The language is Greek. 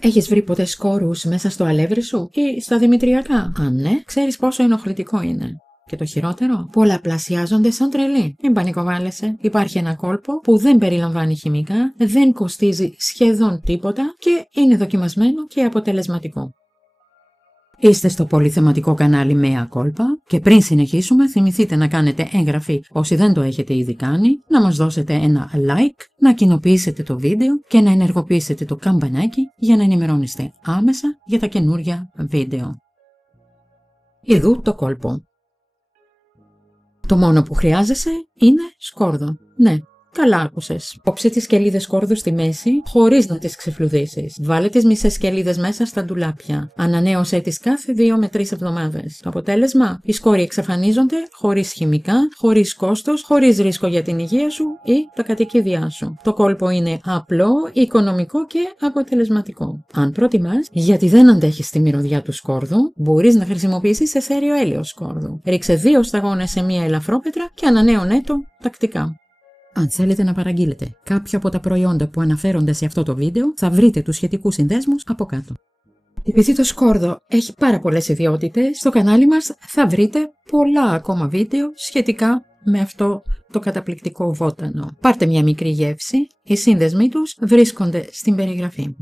Έχεις βρει ποτέ σκόρους μέσα στο αλεύρι σου ή στα δημητριακά? Αν ναι, ξέρεις πόσο ενοχλητικό είναι. Και το χειρότερο, πολλαπλασιάζονται σαν τρελοί. Μην πανικοβάλλεσαι. Υπάρχει ένα κόλπο που δεν περιλαμβάνει χημικά, δεν κοστίζει σχεδόν τίποτα και είναι δοκιμασμένο και αποτελεσματικό. Είστε στο πολυθεματικό κανάλι Μέα Κόλπα και πριν συνεχίσουμε θυμηθείτε να κάνετε εγγραφή όσοι δεν το έχετε ήδη κάνει, να μας δώσετε ένα like, να κοινοποιήσετε το βίντεο και να ενεργοποιήσετε το καμπανάκι για να ενημερώνεστε άμεσα για τα καινούρια βίντεο. Ιδού το κόλπο. Το μόνο που χρειάζεσαι είναι σκόρδο. Ναι. Καλά άκουσες. Κόψε τις σκελίδες σκόρδου στη μέση, χωρίς να τις ξεφλουδίσεις. Βάλε τις μισές σκελίδες μέσα στα ντουλάπια. Ανανέωσέ τις κάθε 2 με 3 εβδομάδες. Το αποτέλεσμα: οι σκόροι εξαφανίζονται χωρίς χημικά, χωρίς κόστος, χωρίς ρίσκο για την υγεία σου ή τα κατοικίδια σου. Το κόλπο είναι απλό, οικονομικό και αποτελεσματικό. Αν προτιμάς, γιατί δεν αντέχεις τη μυρωδιά του σκόρδου, μπορείς να χρησιμοποιήσεις εθέριο έλαιο σκόρδου. Ρίξε 2 σταγόνες σε μία ελαφρόπετρα και ανανέωνέ το τακτικά. Αν θέλετε να παραγγείλετε κάποια από τα προϊόντα που αναφέρονται σε αυτό το βίντεο, θα βρείτε τους σχετικούς συνδέσμους από κάτω. Επειδή το σκόρδο έχει πάρα πολλές ιδιότητες, στο κανάλι μας θα βρείτε πολλά ακόμα βίντεο σχετικά με αυτό το καταπληκτικό βότανο. Πάρτε μια μικρή γεύση, οι σύνδεσμοί τους βρίσκονται στην περιγραφή.